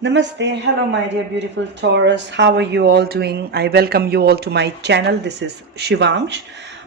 Namaste. Hello, my dear beautiful Taurus. How are you all doing? I welcome you all to my channel. This is Shivangsh.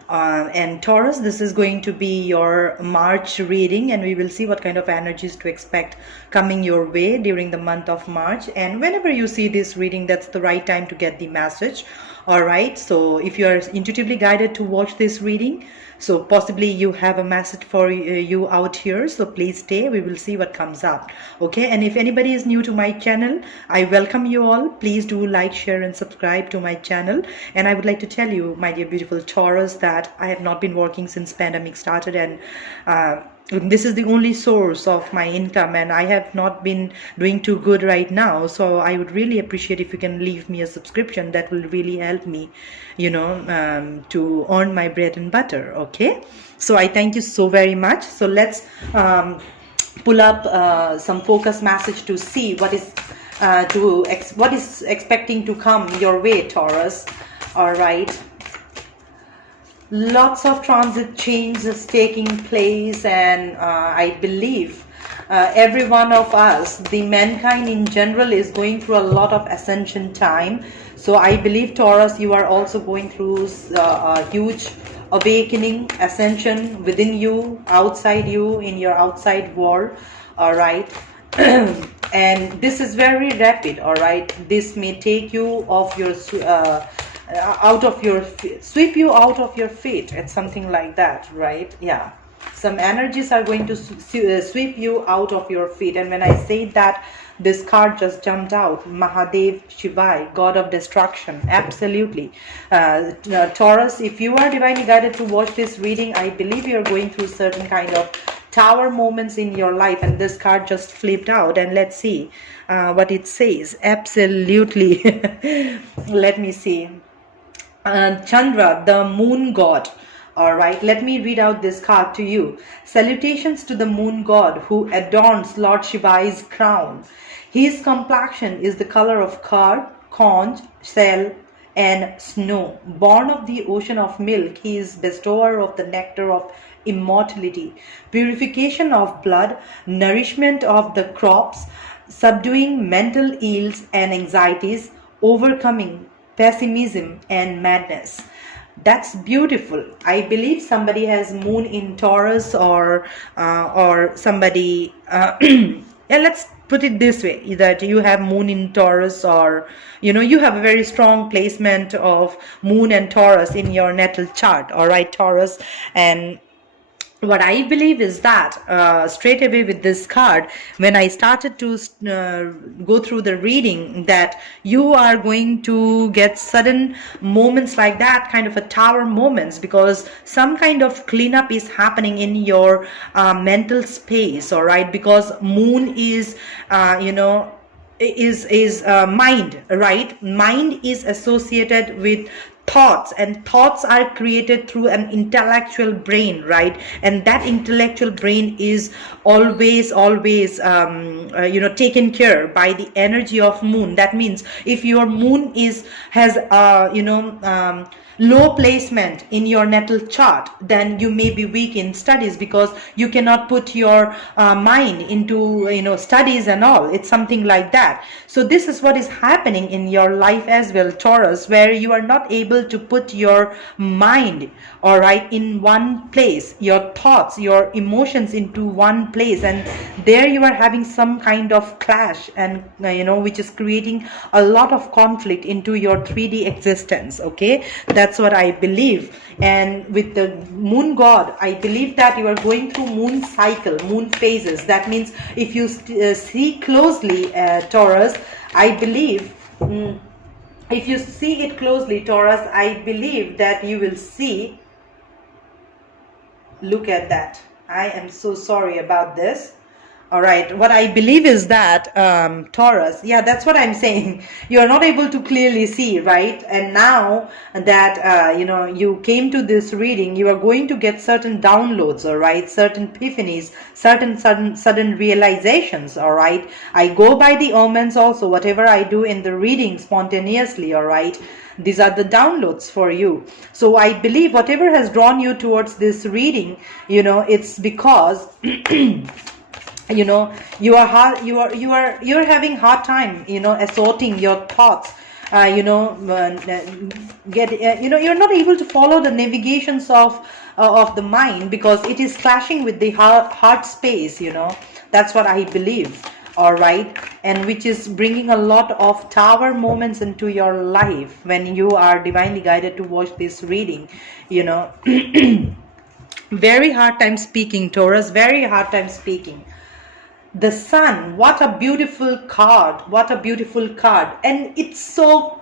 And Taurus, this is going to be your March reading, and we will see what kind of energies to expect coming your way during the month of March. And whenever you see this reading, that's the right time to get the message. All right. So if you are intuitively guided to watch this reading, so possibly you have a message for you out here, so please stay. We will see what comes up. Okay, and if anybody is new to my channel, I welcome you all. Please do like, share and subscribe to my channel. And I would like to tell you, my dear beautiful Taurus, that I have not been working since pandemic started, and this is the only source of my income, and I have not been doing too good right now. So I would really appreciate if you can leave me a subscription. That will really help me, to earn my bread and butter. Okay, so I thank you so very much. So let's pull up some focus message to see what is what is expecting to come your way, Taurus. All right. Lots of transit changes taking place, and I believe every one of us, the mankind in general, is going through a lot of ascension time. So I believe, Taurus, you are also going through a huge awakening, ascension within you, outside you, in your outside world. All right. And this is very rapid. All right, this may take you off your out of your sweep you out of your feet. It's something like that, right? Yeah, some energies are going to sweep you out of your feet. And when I say that, this card just jumped out, Mahadev Shivai, God of Destruction. Absolutely. Taurus, if you are divinely guided to watch this reading, I believe you're going through certain kind of tower moments in your life, and this card just flipped out. And let's see what it says. Absolutely. Let me see. Chandra, the moon god. All right, let me read out this card to you. Salutations to the moon god who adorns Lord Shiva's crown. His complexion is the color of curd, conch, shell, and snow. Born of the ocean of milk, he is bestower of the nectar of immortality, purification of blood, nourishment of the crops, subduing mental ills and anxieties, overcoming pessimism and madness. That's beautiful. I believe somebody has moon in Taurus, or somebody yeah, let's put it this way, that you have moon in Taurus, or you have a very strong placement of moon and Taurus in your natal chart. All right, Taurus. And what I believe is that straight away with this card, when I started to go through the reading, that you are going to get sudden moments like that, kind of a tower moments, because some kind of cleanup is happening in your mental space. All right, because moon is mind, right? Mind is associated with thoughts, and thoughts are created through an intellectual brain, right? And that intellectual brain is always taken care by the energy of moon. That means if your moon has low placement in your natal chart, then you may be weak in studies, because you cannot put your mind into studies and all. It's something like that. So this is what is happening in your life as well, Taurus, where you are not able to put your mind, all right, in one place, your thoughts, your emotions into one place, and there you are having some kind of clash, and which is creating a lot of conflict into your 3D existence. Okay, that's what I believe. And with the moon god, I believe that you are going through moon cycle, moon phases. That means if you see closely, Taurus, I believe if you see it closely, Taurus, I believe that you will see, look at that. I am so sorry about this. All right, what I believe is that Taurus, yeah, that's what I'm saying. You're not able to clearly see, right? And now that you came to this reading, you are going to get certain downloads, all right, certain epiphanies, certain sudden realizations. All right, I go by the omens also. Whatever I do in the reading spontaneously, all right, these are the downloads for you. So I believe whatever has drawn you towards this reading, it's because you know, you are hard, you're having hard time, you know, assorting your thoughts, you know, get you know, you're not able to follow the navigations of the mind, because it is clashing with the heart space, you know. That's what I believe. All right. And which is bringing a lot of tower moments into your life when you are divinely guided to watch this reading, you know. Very hard time speaking, Taurus, very hard time speaking. The sun, what a beautiful card, what a beautiful card. And it's so,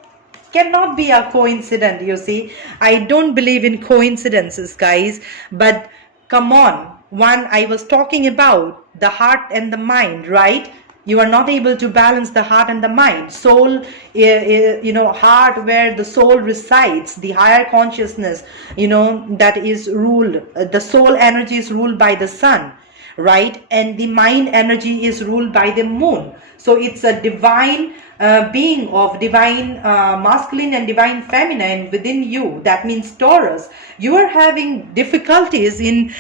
cannot be a coincidence, you see. I don't believe in coincidences, guys, but come on. One, I was talking about the heart and the mind, right? You are not able to balance the heart and the mind. Soul, you know, heart where the soul resides, the higher consciousness, you know, that is ruled, the soul energy is ruled by the sun, right? And the mind energy is ruled by the moon. So it's a divine being of divine masculine and divine feminine within you. That means Taurus, you are having difficulties in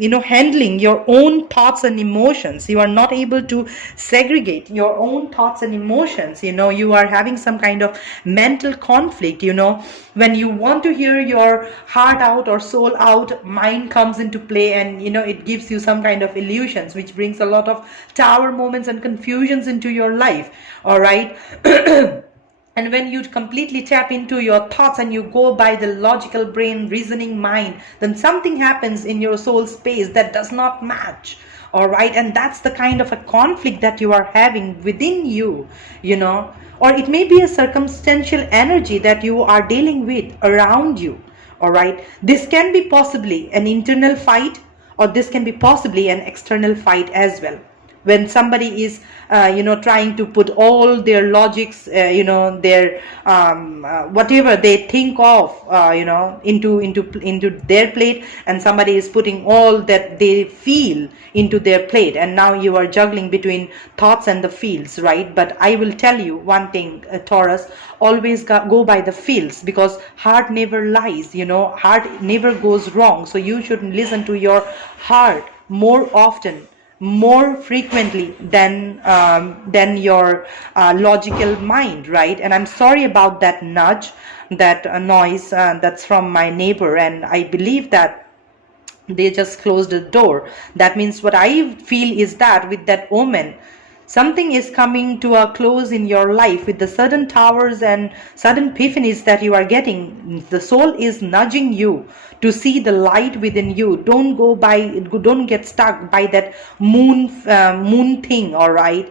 you know, handling your own thoughts and emotions. You are not able to segregate your own thoughts and emotions. You know, you are having some kind of mental conflict. You know, when you want to hear your heart out or soul out, mind comes into play, and you know, it gives you some kind of illusions, which brings a lot of tower moments and confusions into your life. All right. And when you completely tap into your thoughts and you go by the logical brain reasoning mind, then something happens in your soul space that does not match. All right. And that's the kind of a conflict that you are having within you, you know, or it may be a circumstantial energy that you are dealing with around you. All right. This can be possibly an internal fight, or this can be possibly an external fight as well. When somebody is you know, trying to put all their logics, you know, their whatever they think of, you know, into their plate, and somebody is putting all that they feel into their plate, and now you are juggling between thoughts and the feels, right? But I will tell you one thing, Taurus, always go by the feels, because heart never lies, you know, heart never goes wrong. So you should listen to your heart more often, more frequently than your logical mind, right? And I'm sorry about that nudge, that noise that's from my neighbor, and I believe that they just closed the door. That means what I feel is that with that omen, something is coming to a close in your life with the sudden towers and sudden epiphanies that you are getting. The soul is nudging you to see the light within you. Don't get stuck by that moon thing, all right?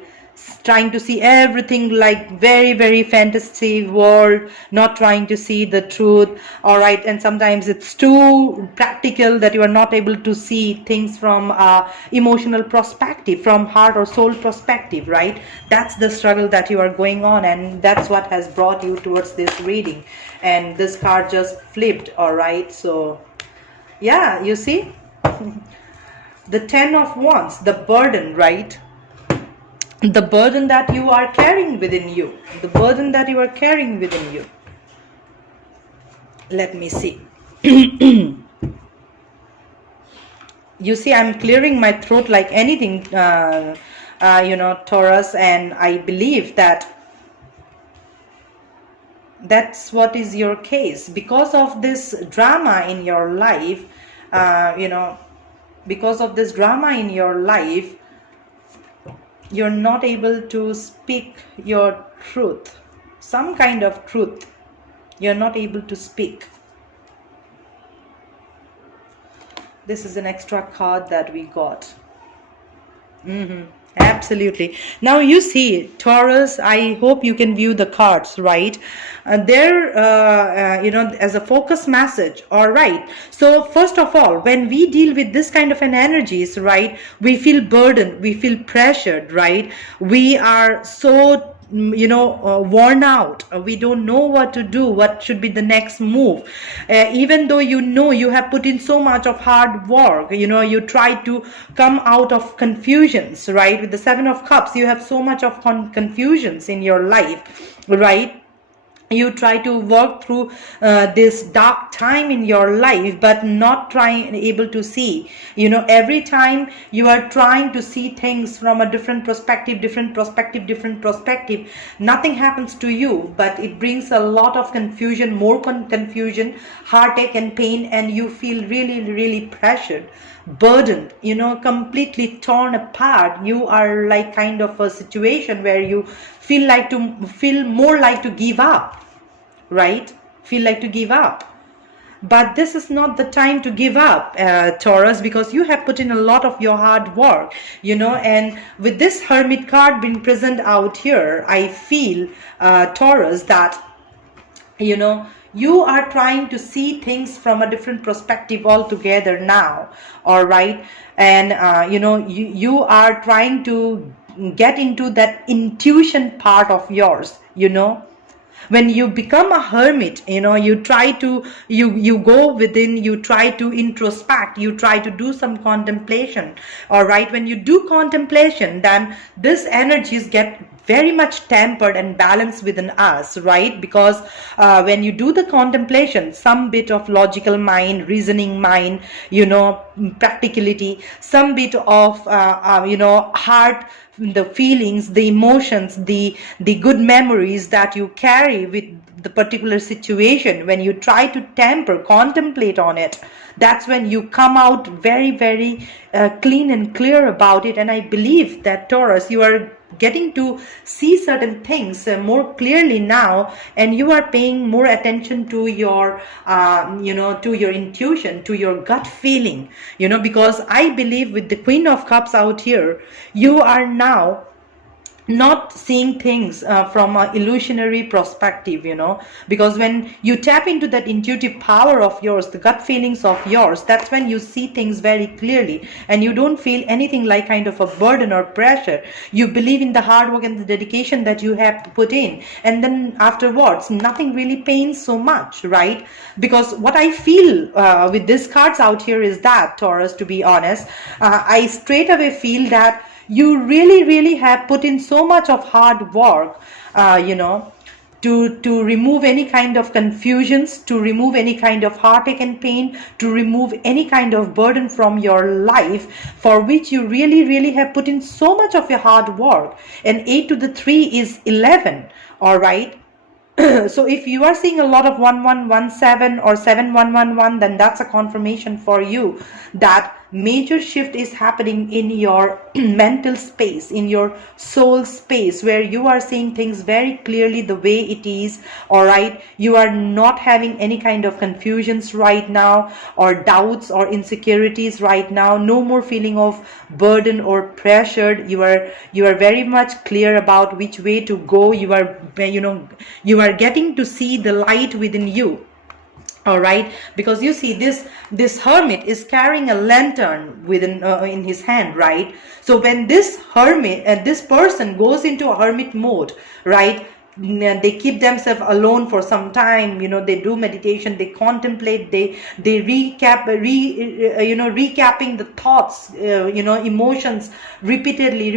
Trying to see everything like very, very fantasy world, not trying to see the truth, all right? And sometimes it's too practical that you are not able to see things from emotional perspective, from heart or soul perspective, right? That's the struggle that you are going on, and that's what has brought you towards this reading. And this card just flipped, all right? So yeah, you see, the 10 of Wands, the burden, right? The burden that you are carrying within you, the burden that you are carrying within you. Let me see. You see, I'm clearing my throat like anything, you know, Taurus, and I believe that that's what is your case. Because of this drama in your life, you know, because of this drama in your life, you're not able to speak your truth, some kind of truth you're not able to speak. This is an extra card that we got. Absolutely. Now you see, Taurus, I hope you can view the cards, right? They're, you know, as a focus message. All right. So first of all, when we deal with this kind of an energies, right, we feel burdened, we feel pressured, right? We are so you know, worn out. We don't know what to do, what should be the next move. Even though you know you have put in so much of hard work, you know, you try to come out of confusions, right? With the 7 of Cups, you have so much of confusions in your life, right? you try to work through this dark time in your life, but not trying able to see, every time you are trying to see things from a different perspective, nothing happens to you, but it brings a lot of confusion, more confusion, heartache and pain, and you feel really, really pressured, burdened, completely torn apart. You are like kind of a situation where you feel more like to give up, right? Feel like to give up. But this is not the time to give up, Taurus, because you have put in a lot of your hard work, and with this Hermit card being present out here, I feel, Taurus, that you are trying to see things from a different perspective altogether now, all right? And you are trying to get into that intuition part of yours. When you become a hermit, you try to you go within, you try to introspect, you try to do some contemplation, all right? When you do contemplation, then this energies get very much tempered and balanced within us, right? Because when you do the contemplation, some bit of logical mind, reasoning mind, practicality, some bit of heart, the feelings, the emotions, the good memories that you carry with the particular situation, when you try to temper, contemplate on it, that's when you come out very, very clean and clear about it. And I believe that, Taurus, you are getting to see certain things more clearly now, and you are paying more attention to your to your intuition, to your gut feeling, because I believe with the Queen of Cups out here, you are now not seeing things from an illusionary perspective, because when you tap into that intuitive power of yours, the gut feelings of yours, that's when you see things very clearly, and you don't feel anything like kind of a burden or pressure. You believe in the hard work and the dedication that you have put in, and then afterwards nothing really pains so much, right? Because what I feel with these cards out here is that, Taurus, to be honest, I straight away feel that you really, really have put in so much of hard work, to remove any kind of confusions, to remove any kind of heartache and pain, to remove any kind of burden from your life, for which you really, really have put in so much of your hard work. And 8 to the 3 is 11, all right? So if you are seeing a lot of 1117 or 7111, then that's a confirmation for you that major shift is happening in your mental space, in your soul space, where you are seeing things very clearly the way it is, all right? You are not having any kind of confusions right now, or doubts or insecurities right now. No more feeling of burden or pressured. You are very much clear about which way to go. You are getting to see the light within you, all right? Because you see, this hermit is carrying a lantern within in his hand, right? So when this hermit and this person goes into a hermit mode, right, they keep themselves alone for some time, they do meditation, they contemplate, they recapping the thoughts, emotions repeatedly,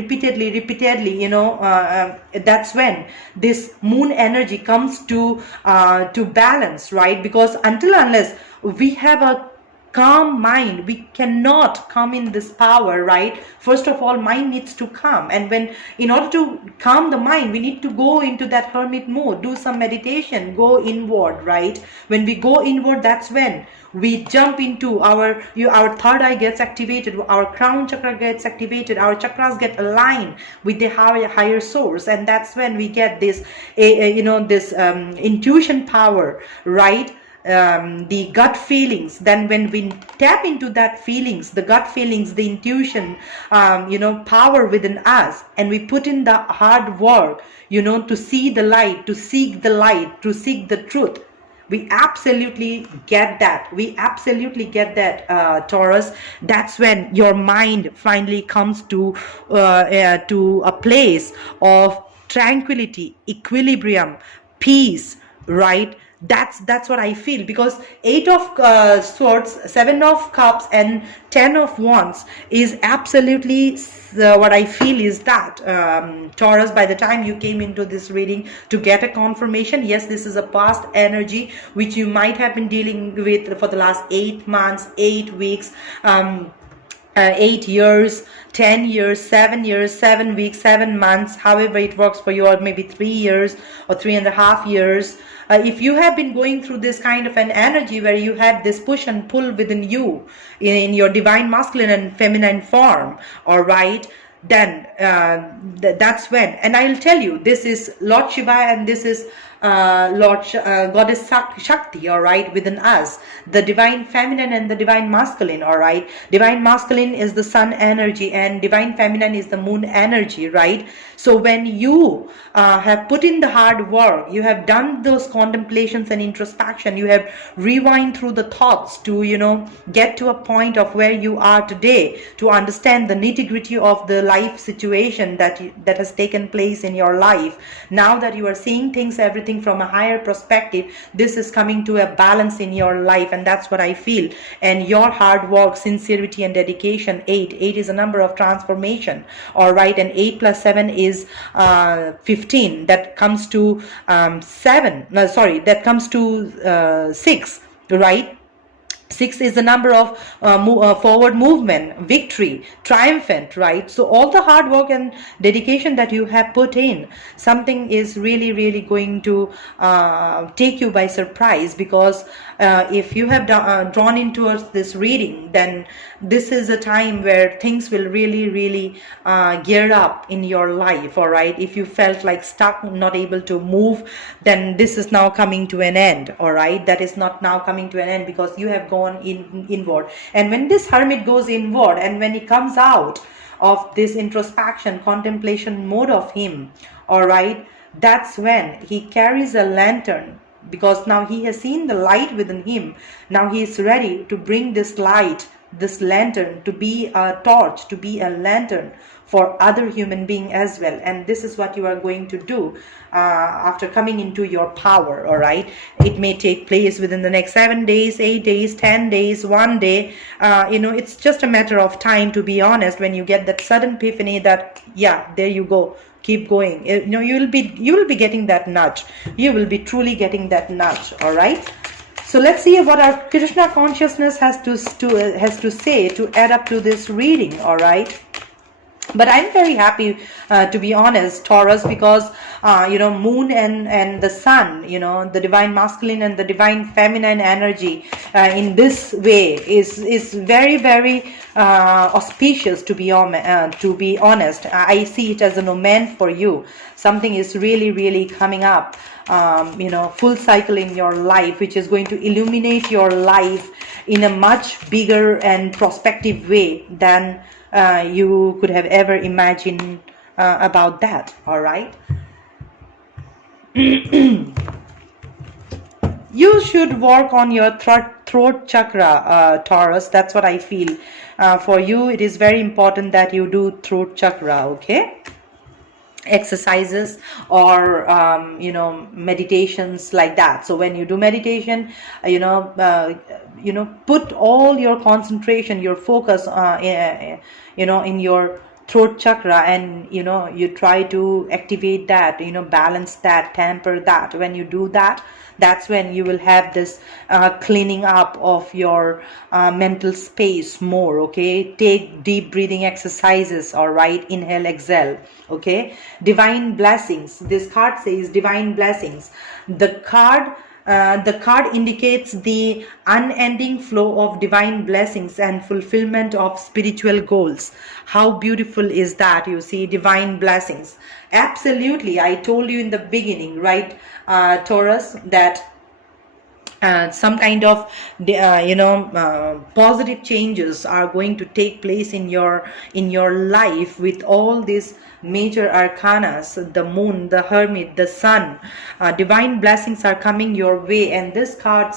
that's when this moon energy comes to balance, right? Because unless we have a calm mind, we cannot come in this power, right? First of all, mind needs to calm, and in order to calm the mind, we need to go into that hermit mode, do some meditation, go inward, right? When we go inward, that's when we jump into our third eye gets activated, our crown chakra gets activated, our chakras get aligned with the higher source, and that's when we get this intuition power, right? The gut feelings. Then when we tap into that feelings, the gut feelings, the intuition, power within us, and we put in the hard work, to see the light, to seek the light, to seek the truth, we absolutely get that. Taurus. That's when your mind finally comes to a place of tranquility, equilibrium, peace, right? That's what I feel, because 8 of swords, 7 of cups, and 10 of wands is absolutely what I feel is that, Taurus, by the time you came into this reading to get a confirmation, yes, this is a past energy which you might have been dealing with for the last 8 months, 8 weeks, 8 years, 10 years, 7 years, 7 weeks, 7 months, however it works for you, or maybe 3 years or 3.5 years. If you have been going through this kind of an energy where you had this push and pull within you in your divine masculine and feminine form, all right, then that's when, and I'll tell you, this is Lord Shiva and this is Goddess Shakti, all right, within us, the divine feminine and the divine masculine, all right. Divine masculine is the sun energy and divine feminine is the moon energy, right? So when you have put in the hard work, you have done those contemplations and introspection, you have rewind through the thoughts to, get to a point of where you are today, to understand the nitty-gritty of the life situation that has taken place in your life. Now that you are seeing things, everything from a higher perspective, this is coming to a balance in your life, and that's what I feel. And your hard work, sincerity, and dedication. 8 is a number of transformation, all right, and 8 plus 7 is 15. That comes to 6, right? 6 is the number of forward movement, victory, triumphant, right? So all the hard work and dedication that you have put in, something is really, really going to take you by surprise, because if you have drawn into this reading, then this is a time where things will really, really gear up in your life, all right? If you felt like stuck, not able to move, then this is now coming to an end, all right? That is not now coming to an end, because you have gone inward. And when this hermit goes inward, and when he comes out of this introspection, contemplation mode of him, all right, that's when he carries a lantern, because now he has seen the light within him. Now he is ready to bring this light, this lantern, to be a torch, to be a lantern for other human being as well. And this is what you are going to do after coming into your power, all right? It may take place within the next 7 days, 8 days, 10 days, 1 day. It's just a matter of time, to be honest, when you get that sudden epiphany that, yeah, there you go, keep going. You will be getting that nudge. You will be truly getting that nudge, all right? So let's see what our Krishna consciousness has to say to add up to this reading, all right? But I'm very happy, to be honest, Taurus, because moon and the sun, the divine masculine and the divine feminine energy in this way is very, very auspicious, to be honest. I see it as an omen for you. Something is really, really coming up, full cycle in your life, which is going to illuminate your life in a much bigger and prospective way than you could have ever imagined about that, all right? You should work on your throat chakra, Taurus. That's what I feel. For you, it is very important that you do throat chakra, okay? Exercises or meditations like that. So when you do meditation, put all your concentration, your focus in your throat chakra, and you try to activate that, balance that, temper that. When you do that, that's when you will have this cleaning up of your mental space more, okay? Take deep breathing exercises, all right? Inhale, exhale, okay? Divine blessings. This card says divine blessings. The card indicates the unending flow of divine blessings and fulfillment of spiritual goals. How beautiful is that? You see, divine blessings. Absolutely. I told you in the beginning, right, Taurus, that some kind of positive changes are going to take place in your life with all these major arcanas, the moon, the hermit, the sun. Divine blessings are coming your way, and this card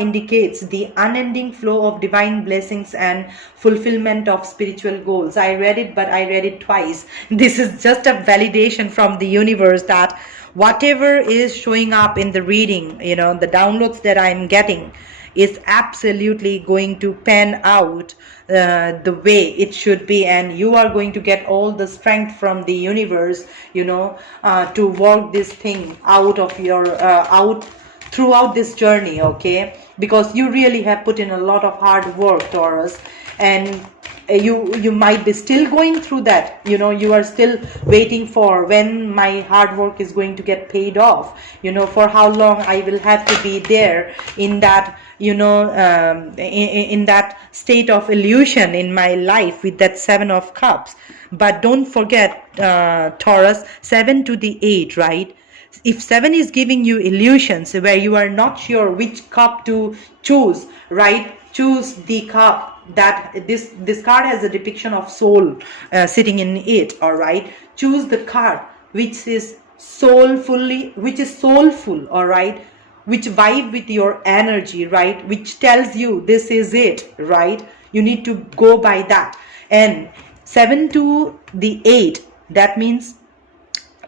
indicates the unending flow of divine blessings and fulfillment of spiritual goals. I read it, but I read it twice. This is just a validation from the universe that whatever is showing up in the reading, you know, the downloads that I'm getting is absolutely going to pan out the way it should be, and you are going to get all the strength from the universe, you know, to work this thing out of your out throughout this journey, okay? Because you really have put in a lot of hard work, Taurus, and you might be still going through that, you know, you are still waiting for when my hard work is going to get paid off, you know, for how long I will have to be there in that, you know, in that state of illusion in my life with that 7 of Cups. But don't forget, Taurus, 7 to the 8, right? If 7 is giving you illusions where you are not sure which cup to choose, right? Choose the cup that this card has a depiction of soul sitting in it, all right? Choose the card which is soulful, all right? Which vibe with your energy, right? Which tells you this is it, right? You need to go by that. And 7 to the 8, that means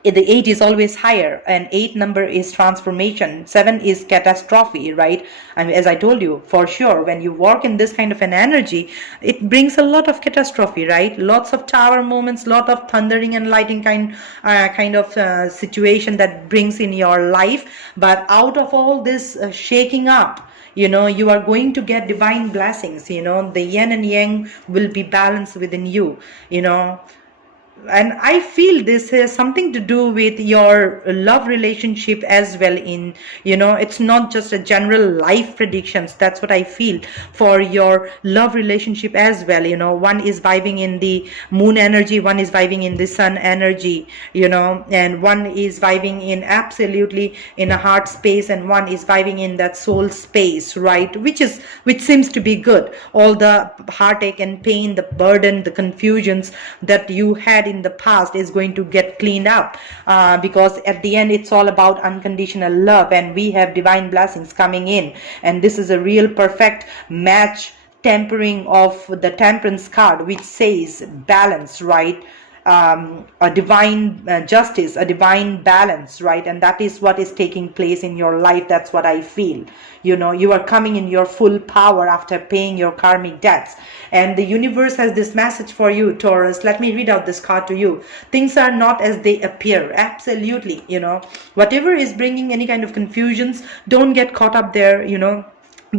the 8 is always higher, and 8 number is transformation, 7 is catastrophe, right? And as I told you, for sure, when you work in this kind of an energy, it brings a lot of catastrophe, right? Lots of tower moments, lot of thundering and lightning kind of situation that brings in your life. But out of all this shaking up, you know, you are going to get divine blessings, you know, the yin and yang will be balanced within you, you know. And I feel this has something to do with your love relationship as well. In, you know, it's not just a general life predictions. That's what I feel for your love relationship as well. You know, one is vibing in the moon energy, one is vibing in the sun energy, you know, and one is vibing in absolutely in a heart space, and one is vibing in that soul space, right? Which seems to be good. All the heartache and pain, the burden, the confusions that you had in the past is going to get cleaned up, because at the end it's all about unconditional love, and we have divine blessings coming in, and this is a real perfect match tempering of the Temperance card, which says balance, right? A divine justice, a divine balance, right? And that is what is taking place in your life. That's what I feel. You know, you are coming in your full power after paying your karmic debts. And the universe has this message for you, Taurus. Let me read out this card to you. Things are not as they appear. Absolutely. You know, whatever is bringing any kind of confusions, don't get caught up there, you know.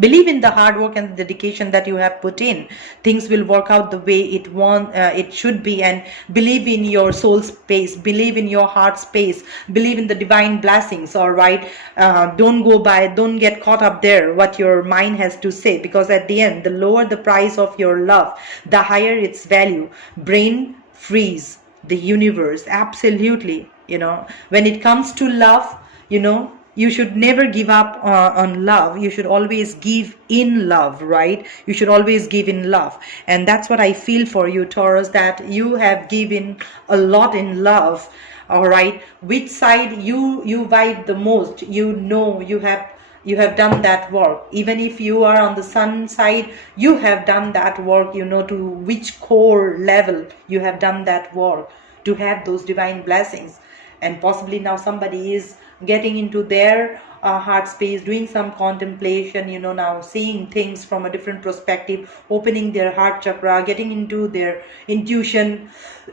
Believe in the hard work and the dedication that you have put in. Things will work out the way it should be, and believe in your soul space, believe in your heart space, believe in the divine blessings, all right? Don't get caught up there what your mind has to say, because at the end, the lower the price of your love, the higher its value. Brain freeze the universe, absolutely. You know, when it comes to love, you know, you should never give up on love. You should always give in love, right? You should always give in love. And that's what I feel for you, Taurus, that you have given a lot in love, all right? Which side you vibe the most, you know, you have done that work. Even if you are on the sun side, you have done that work, you know, to which core level you have done that work to have those divine blessings. And possibly now somebody is getting into their heart space, doing some contemplation, you know, now seeing things from a different perspective, opening their heart chakra, getting into their intuition,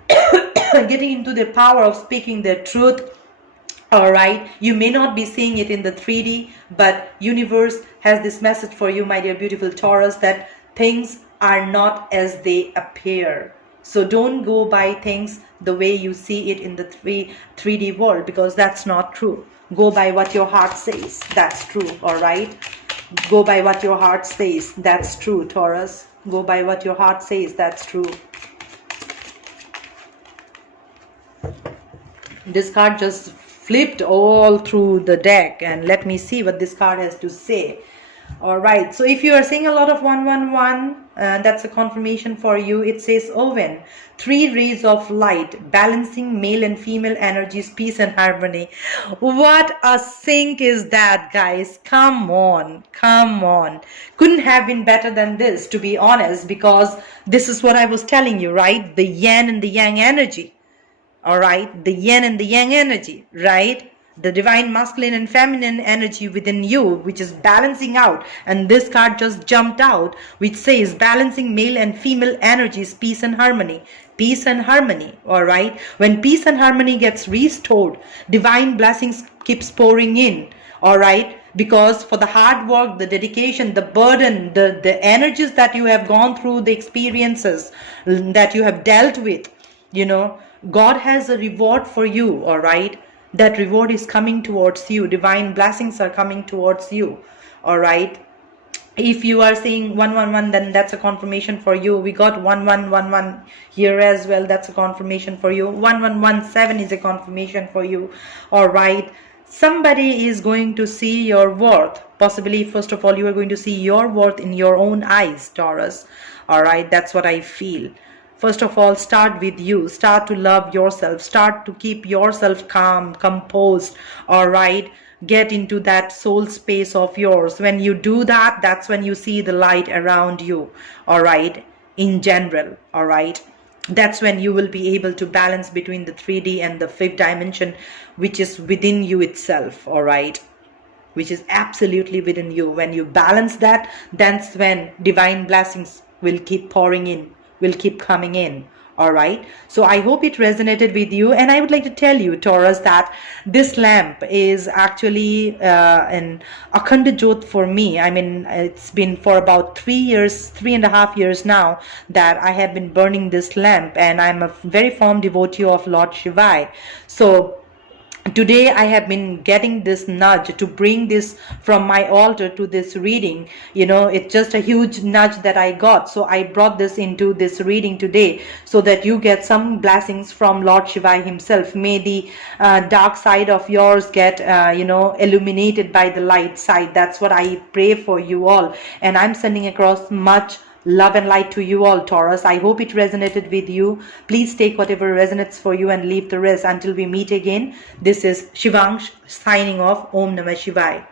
getting into the power of speaking their truth. All right, you may not be seeing it in the 3D, but universe has this message for you, my dear beautiful Taurus, that things are not as they appear. So don't go by things the way you see it in the 3D world, because that's not true. Go by what your heart says. That's true, all right? Go by what your heart says. That's true, Taurus. Go by what your heart says. That's true. This card just flipped all through the deck, and let me see what this card has to say. All right, so if you are seeing a lot of 111, that's a confirmation for you. It says Owen, 3 rays of light, balancing male and female energies, peace and harmony. What a sync is that, guys? Come on, come on. Couldn't have been better than this, to be honest, because this is what I was telling you, right? The yin and the yang energy. All right, the yin and the yang energy, right? the divine masculine and feminine energy within you, which is balancing out. And this card just jumped out, which says balancing male and female energies, peace and harmony. Peace and harmony. All right. When peace and harmony gets restored, divine blessings keeps pouring in. All right. Because for the hard work, the dedication, the burden, the energies that you have gone through, the experiences that you have dealt with, you know, God has a reward for you. All right. That reward is coming towards you. Divine blessings are coming towards you. All right. If you are saying 111, then that's a confirmation for you. We got 1111 here as well. That's a confirmation for you. 1117 is a confirmation for you. All right. Somebody is going to see your worth. Possibly, first of all, you are going to see your worth in your own eyes, Taurus. All right. That's what I feel. First of all, start with you. Start to love yourself. Start to keep yourself calm, composed. All right. Get into that soul space of yours. When you do that, that's when you see the light around you. All right. In general. All right. That's when you will be able to balance between the 3D and the 5th dimension, which is within you itself. All right. Which is absolutely within you. When you balance that, that's when divine blessings will keep pouring in, will keep coming in. All right. So I hope it resonated with you. And I would like to tell you, Taurus, that this lamp is actually an Akhanda Jyot for me. I mean, it's been for about 3 years, 3.5 years now that I have been burning this lamp. And I'm a very firm devotee of Lord Shiva. So today I have been getting this nudge to bring this from my altar to this reading. You know, it's just a huge nudge that I got. So I brought this into this reading today so that you get some blessings from Lord Shiva himself. May the dark side of yours get, illuminated by the light side. That's what I pray for you all. And I'm sending across much love and light to you all, Taurus. I hope it resonated with you. Please take whatever resonates for you and leave the rest. Until we meet again, this is Shivangsh signing off. Om Namah Shivaya.